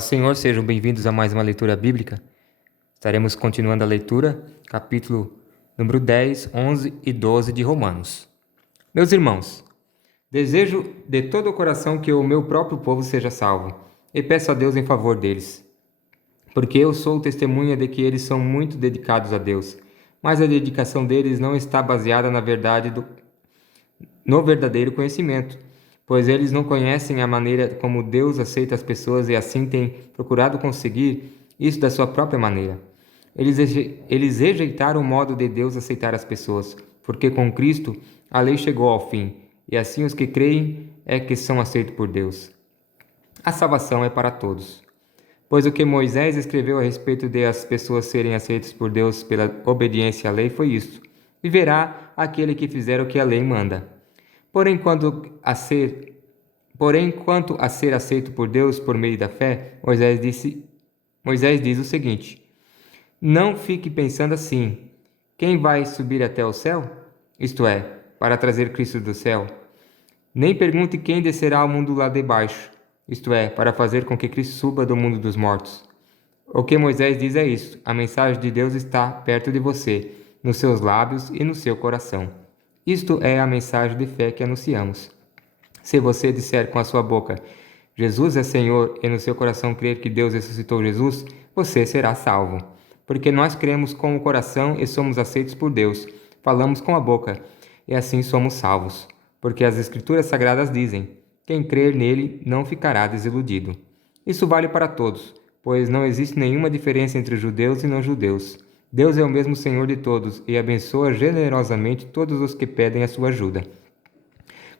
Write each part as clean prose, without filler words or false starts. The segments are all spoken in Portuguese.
Senhor, sejam bem-vindos a mais uma leitura bíblica. Estaremos continuando a leitura, capítulo número 10, 11 e 12 de Romanos. Meus irmãos, desejo de todo o coração que o meu próprio povo seja salvo, e peço a Deus em favor deles, porque eu sou testemunha de que eles são muito dedicados a Deus, mas a dedicação deles não está baseada na verdade no verdadeiro conhecimento, pois eles não conhecem a maneira como Deus aceita as pessoas e assim têm procurado conseguir isso da sua própria maneira. Eles rejeitaram o modo de Deus aceitar as pessoas, porque com Cristo a lei chegou ao fim, e assim os que creem é que são aceitos por Deus. A salvação é para todos. Pois o que Moisés escreveu a respeito de as pessoas serem aceitas por Deus pela obediência à lei foi isso: viverá aquele que fizer o que a lei manda. Porém, quanto a ser aceito por Deus por meio da fé, Moisés diz o seguinte: não fique pensando assim: quem vai subir até o céu? Isto é, para trazer Cristo do céu. Nem pergunte quem descerá ao mundo lá de baixo, isto é, para fazer com que Cristo suba do mundo dos mortos. O que Moisés diz é isso: a mensagem de Deus está perto de você, nos seus lábios e no seu coração. Isto é a mensagem de fé que anunciamos. Se você disser com a sua boca, Jesus é Senhor, e no seu coração crer que Deus ressuscitou Jesus, você será salvo. Porque nós cremos com o coração e somos aceitos por Deus. Falamos com a boca, e assim somos salvos. Porque as Escrituras Sagradas dizem: quem crer nele não ficará desiludido. Isso vale para todos, pois não existe nenhuma diferença entre judeus e não-judeus. Deus é o mesmo Senhor de todos e abençoa generosamente todos os que pedem a sua ajuda.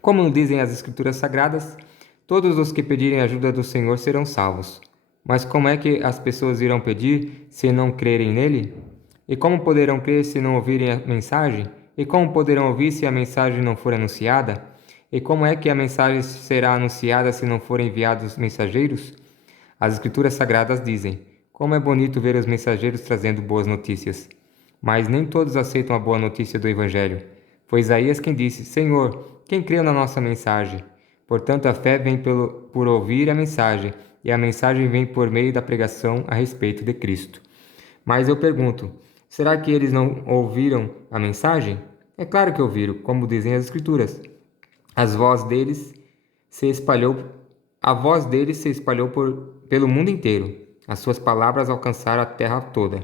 Como dizem as Escrituras Sagradas, todos os que pedirem a ajuda do Senhor serão salvos. Mas como é que as pessoas irão pedir se não crerem nele? E como poderão crer se não ouvirem a mensagem? E como poderão ouvir se a mensagem não for anunciada? E como é que a mensagem será anunciada se não forem enviados mensageiros? As Escrituras Sagradas dizem: como é bonito ver os mensageiros trazendo boas notícias. Mas nem todos aceitam a boa notícia do Evangelho. Foi Isaías quem disse: Senhor, quem creu na nossa mensagem? Portanto, a fé vem por ouvir a mensagem, e a mensagem vem por meio da pregação a respeito de Cristo. Mas eu pergunto: será que eles não ouviram a mensagem? É claro que ouviram, como dizem as Escrituras. A voz deles se espalhou pelo mundo inteiro. As suas palavras alcançaram a terra toda.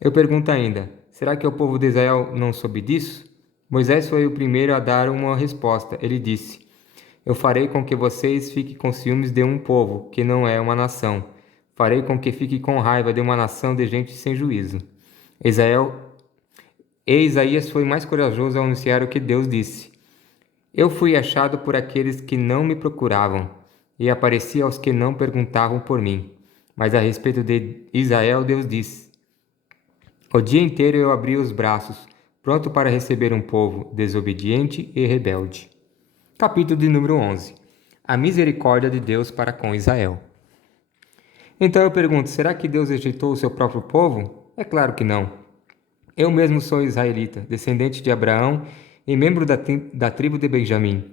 Eu pergunto ainda: será que o povo de Israel não soube disso? Moisés foi o primeiro a dar uma resposta. Ele disse: eu farei com que vocês fiquem com ciúmes de um povo, que não é uma nação. Farei com que fiquem com raiva de uma nação de gente sem juízo. Isaías foi mais corajoso ao anunciar o que Deus disse: eu fui achado por aqueles que não me procuravam, e apareci aos que não perguntavam por mim. Mas a respeito de Israel, Deus diz: o dia inteiro eu abri os braços, pronto para receber um povo desobediente e rebelde. Capítulo de número 11. A misericórdia de Deus para com Israel. Então eu pergunto: será que Deus rejeitou o seu próprio povo? É claro que não. Eu mesmo sou israelita, descendente de Abraão e membro da tribo de Benjamim.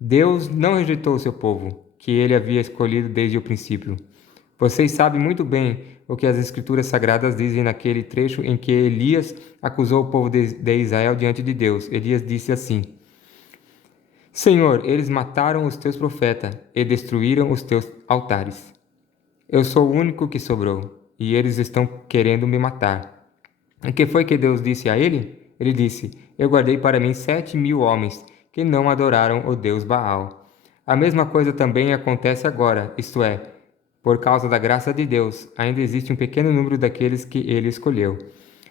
Deus não rejeitou o seu povo, que ele havia escolhido desde o princípio. Vocês sabem muito bem o que as Escrituras Sagradas dizem naquele trecho em que Elias acusou o povo de Israel diante de Deus. Elias disse assim: Senhor, eles mataram os teus profetas e destruíram os teus altares. Eu sou o único que sobrou, e eles estão querendo me matar. O que foi que Deus disse a ele? Ele disse: eu guardei para mim 7.000 homens que não adoraram o Deus Baal. A mesma coisa também acontece agora, isto é, por causa da graça de Deus, ainda existe um pequeno número daqueles que ele escolheu.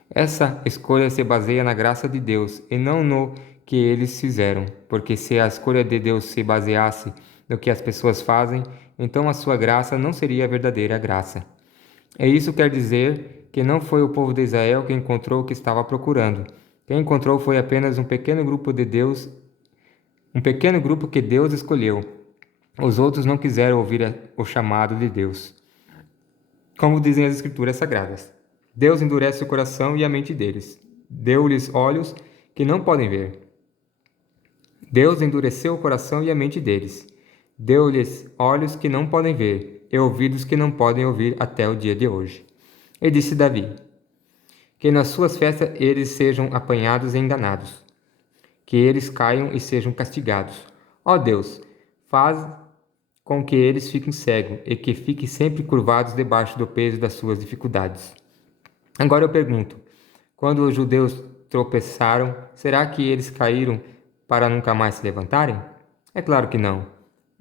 Essa escolha se baseia na graça de Deus e não no que eles fizeram, porque se a escolha de Deus se baseasse no que as pessoas fazem, então a sua graça não seria a verdadeira graça. E isso quer dizer que não foi o povo de Israel que encontrou o que estava procurando. Quem encontrou foi apenas um pequeno grupo que Deus escolheu. Os outros não quiseram ouvir o chamado de Deus. Como dizem as Escrituras Sagradas: Deus endurece o coração e a mente deles. Deu-lhes olhos que não podem ver. Deus endureceu o coração e a mente deles. Deu-lhes olhos que não podem ver, e ouvidos que não podem ouvir até o dia de hoje. E disse Davi: que nas suas festas eles sejam apanhados e enganados, que eles caiam e sejam castigados. Ó Deus, faz com que eles fiquem cegos e que fiquem sempre curvados debaixo do peso das suas dificuldades. Agora eu pergunto: quando os judeus tropeçaram, será que eles caíram para nunca mais se levantarem? É claro que não.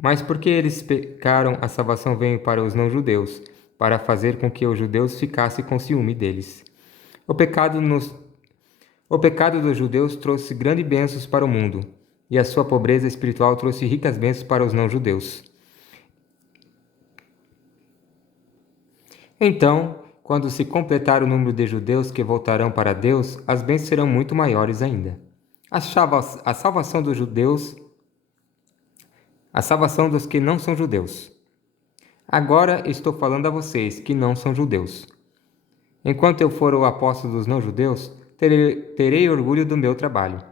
Mas porque eles pecaram, a salvação veio para os não-judeus, para fazer com que os judeus ficassem com ciúme deles. O pecado dos judeus trouxe grandes bênçãos para o mundo, e a sua pobreza espiritual trouxe ricas bênçãos para os não-judeus. Então, quando se completar o número de judeus que voltarão para Deus, as bênçãos serão muito maiores ainda. A salvação dos judeus, a salvação dos que não são judeus. Agora estou falando a vocês que não são judeus. Enquanto eu for o apóstolo dos não-judeus, terei orgulho do meu trabalho.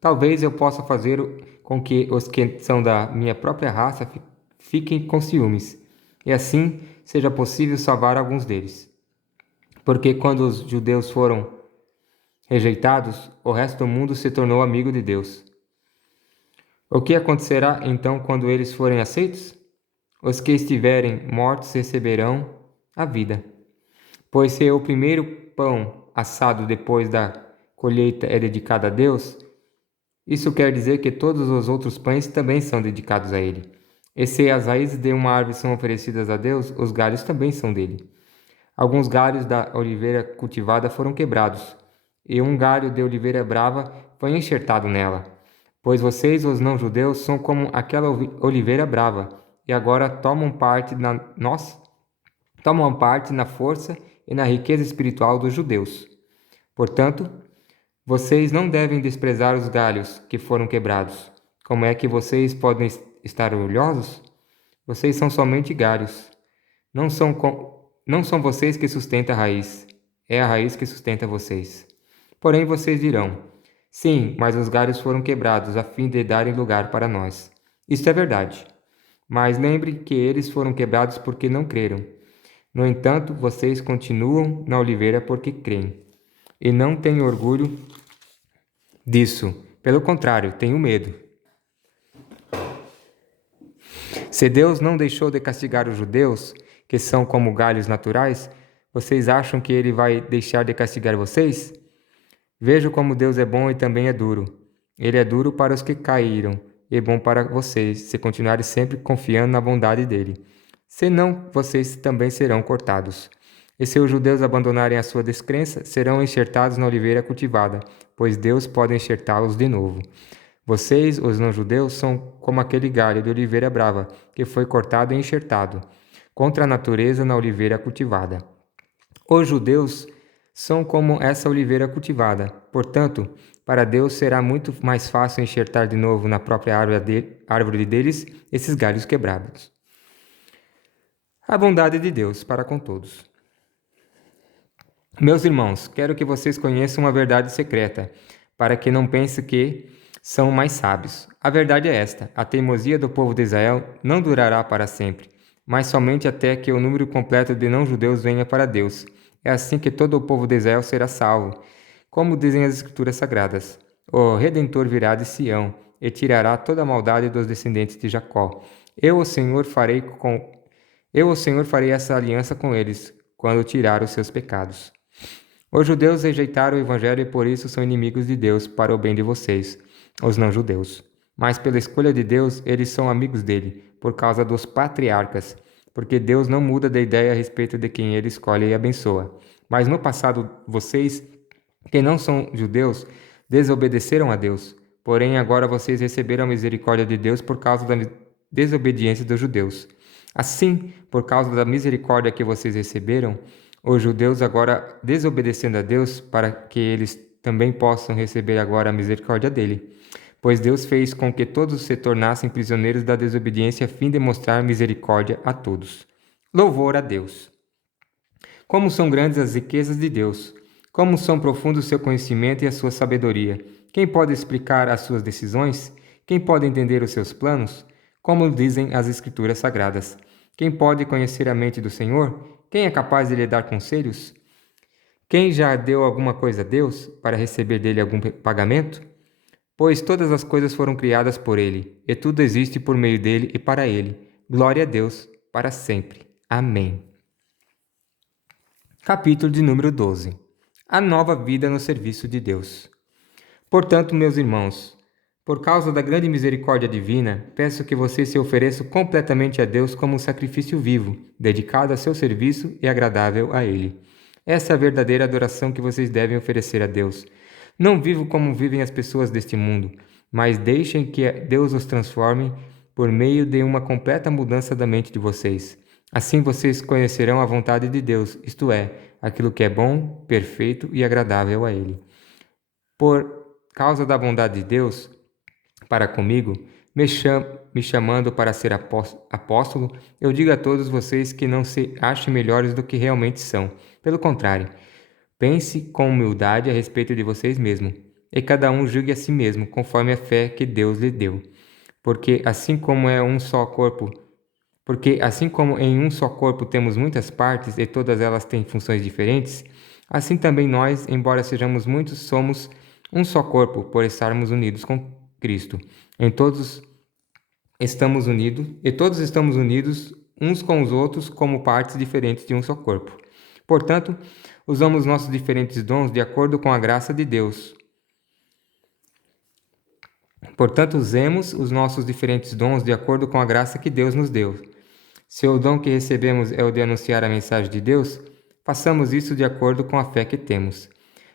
Talvez eu possa fazer com que os que são da minha própria raça fiquem com ciúmes, e assim seja possível salvar alguns deles. Porque quando os judeus foram rejeitados, o resto do mundo se tornou amigo de Deus. O que acontecerá então quando eles forem aceitos? Os que estiverem mortos receberão a vida. Pois se o primeiro pão assado depois da colheita é dedicado a Deus, isso quer dizer que todos os outros pães também são dedicados a Ele. E se as raízes de uma árvore são oferecidas a Deus, os galhos também são dele. Alguns galhos da oliveira cultivada foram quebrados, e um galho de oliveira brava foi enxertado nela. Pois vocês, os não-judeus, são como aquela oliveira brava, e agora tomam parte na força e na riqueza espiritual dos judeus. Portanto, vocês não devem desprezar os galhos que foram quebrados. Como é que vocês podem estar orgulhosos? Vocês são somente galhos. Não são vocês que sustentam a raiz. É a raiz que sustenta vocês. Porém, vocês dirão: sim, mas os galhos foram quebrados a fim de darem lugar para nós. Isto é verdade. Mas lembre que eles foram quebrados porque não creram. No entanto, vocês continuam na oliveira porque creem. E não tenho orgulho disso. Pelo contrário, tenho medo. Se Deus não deixou de castigar os judeus, que são como galhos naturais, vocês acham que Ele vai deixar de castigar vocês? Vejo como Deus é bom e também é duro. Ele é duro para os que caíram e bom para vocês, se continuarem sempre confiando na bondade dele. Senão, vocês também serão cortados. E se os judeus abandonarem a sua descrença, serão enxertados na oliveira cultivada, pois Deus pode enxertá-los de novo. Vocês, os não-judeus, são como aquele galho de oliveira brava, que foi cortado e enxertado, contra a natureza na oliveira cultivada. Os judeus são como essa oliveira cultivada. Portanto, para Deus será muito mais fácil enxertar de novo na própria árvore deles esses galhos quebrados. A bondade de Deus para com todos. Meus irmãos, quero que vocês conheçam uma verdade secreta, para que não pensem que são mais sábios. A verdade é esta: a teimosia do povo de Israel não durará para sempre, mas somente até que o número completo de não-judeus venha para Deus. É assim que todo o povo de Israel será salvo, como dizem as Escrituras Sagradas. O Redentor virá de Sião e tirará toda a maldade dos descendentes de Jacó. Eu, o Senhor, farei essa aliança com eles, quando tirar os seus pecados. Os judeus rejeitaram o Evangelho e por isso são inimigos de Deus para o bem de vocês, os não-judeus. Mas pela escolha de Deus, eles são amigos dele, por causa dos patriarcas, porque Deus não muda de ideia a respeito de quem ele escolhe e abençoa. Mas no passado, vocês, que não são judeus, desobedeceram a Deus. Porém, agora vocês receberam a misericórdia de Deus por causa da desobediência dos judeus. Assim, por causa da misericórdia que vocês receberam, os judeus agora desobedecendo a Deus, para que eles também possam receber agora a misericórdia dele. Pois Deus fez com que todos se tornassem prisioneiros da desobediência a fim de mostrar misericórdia a todos. Louvor a Deus! Como são grandes as riquezas de Deus! Como são profundos o seu conhecimento e a sua sabedoria! Quem pode explicar as suas decisões? Quem pode entender os seus planos? Como dizem as Escrituras Sagradas: Quem pode conhecer a mente do Senhor? Quem é capaz de lhe dar conselhos? Quem já deu alguma coisa a Deus para receber dele algum pagamento? Pois todas as coisas foram criadas por ele, e tudo existe por meio dele e para ele. Glória a Deus para sempre. Amém. Capítulo de número 12. A nova vida no serviço de Deus. Portanto, meus irmãos, por causa da grande misericórdia divina, peço que vocês se ofereçam completamente a Deus como um sacrifício vivo, dedicado a seu serviço e agradável a Ele. Essa é a verdadeira adoração que vocês devem oferecer a Deus. Não vivam como vivem as pessoas deste mundo, mas deixem que Deus os transforme por meio de uma completa mudança da mente de vocês. Assim vocês conhecerão a vontade de Deus, isto é, aquilo que é bom, perfeito e agradável a Ele. Por causa da bondade de Deus para comigo, me chamando para ser apóstolo, eu digo a todos vocês que não se achem melhores do que realmente são. Pelo contrário, pense com humildade a respeito de vocês mesmos, e cada um julgue a si mesmo conforme a fé que Deus lhe deu. Porque assim como em um só corpo temos muitas partes e todas elas têm funções diferentes, assim também nós, embora sejamos muitos, somos um só corpo por estarmos unidos com Cristo. Todos estamos unidos uns com os outros como partes diferentes de um só corpo. Portanto, usamos nossos diferentes dons de acordo com a graça de Deus. Portanto, usemos os nossos diferentes dons de acordo com a graça que Deus nos deu. Se o dom que recebemos é o de anunciar a mensagem de Deus, façamos isso de acordo com a fé que temos.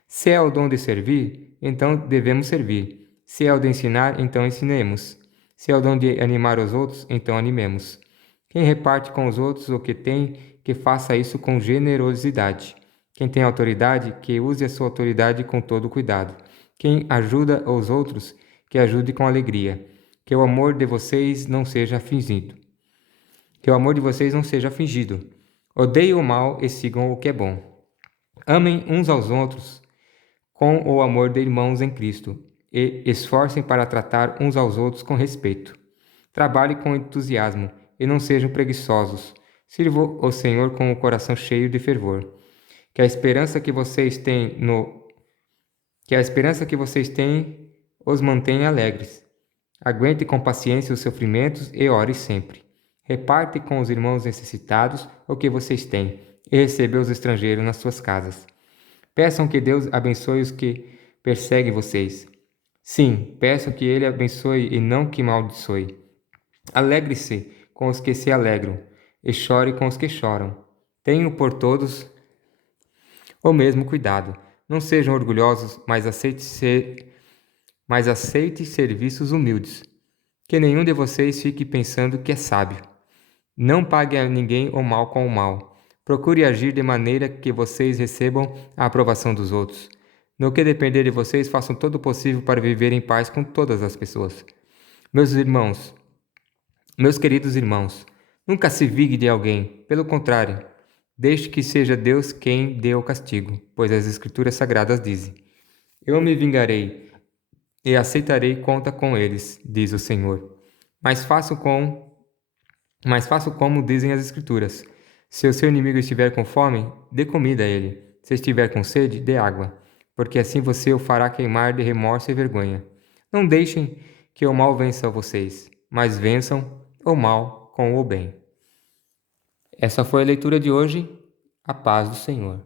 Se é o dom de servir, então devemos servir. Se é o de ensinar, então ensinemos. Se é o dom de animar os outros, então animemos. Quem reparte com os outros o que tem, que faça isso com generosidade. Quem tem autoridade, que use a sua autoridade com todo cuidado. Quem ajuda os outros, que ajude com alegria. Que o amor de vocês não seja fingido. Odeiem o mal e sigam o que é bom. Amem uns aos outros com o amor de irmãos em Cristo e esforcem para tratar uns aos outros com respeito. Trabalhem com entusiasmo e não sejam preguiçosos. Sirvam o Senhor com o coração cheio de fervor. Que a esperança que vocês têm os mantenha alegres. Aguente com paciência os sofrimentos e ore sempre. Reparte com os irmãos necessitados o que vocês têm e receba os estrangeiros nas suas casas. Peçam que Deus abençoe os que perseguem vocês. Sim, peçam que Ele abençoe e não que amaldiçoe. Alegre-se com os que se alegram e chore com os que choram. Tenham por todos o mesmo cuidado. Não sejam orgulhosos, mas aceite serviços humildes. Que nenhum de vocês fique pensando que é sábio. Não pague a ninguém o mal com o mal. Procure agir de maneira que vocês recebam a aprovação dos outros. No que depender de vocês, façam todo o possível para viver em paz com todas as pessoas. Meus queridos irmãos, nunca se vingue de alguém. Pelo contrário, deixe que seja Deus quem dê o castigo, pois as Escrituras Sagradas dizem: Eu me vingarei e aceitarei conta com eles, diz o Senhor. Mas faço como dizem as Escrituras. Se o seu inimigo estiver com fome, dê comida a ele. Se estiver com sede, dê água, porque assim você o fará queimar de remorso e vergonha. Não deixem que o mal vença vocês, mas vençam o mal com o bem. Essa foi a leitura de hoje. A paz do Senhor.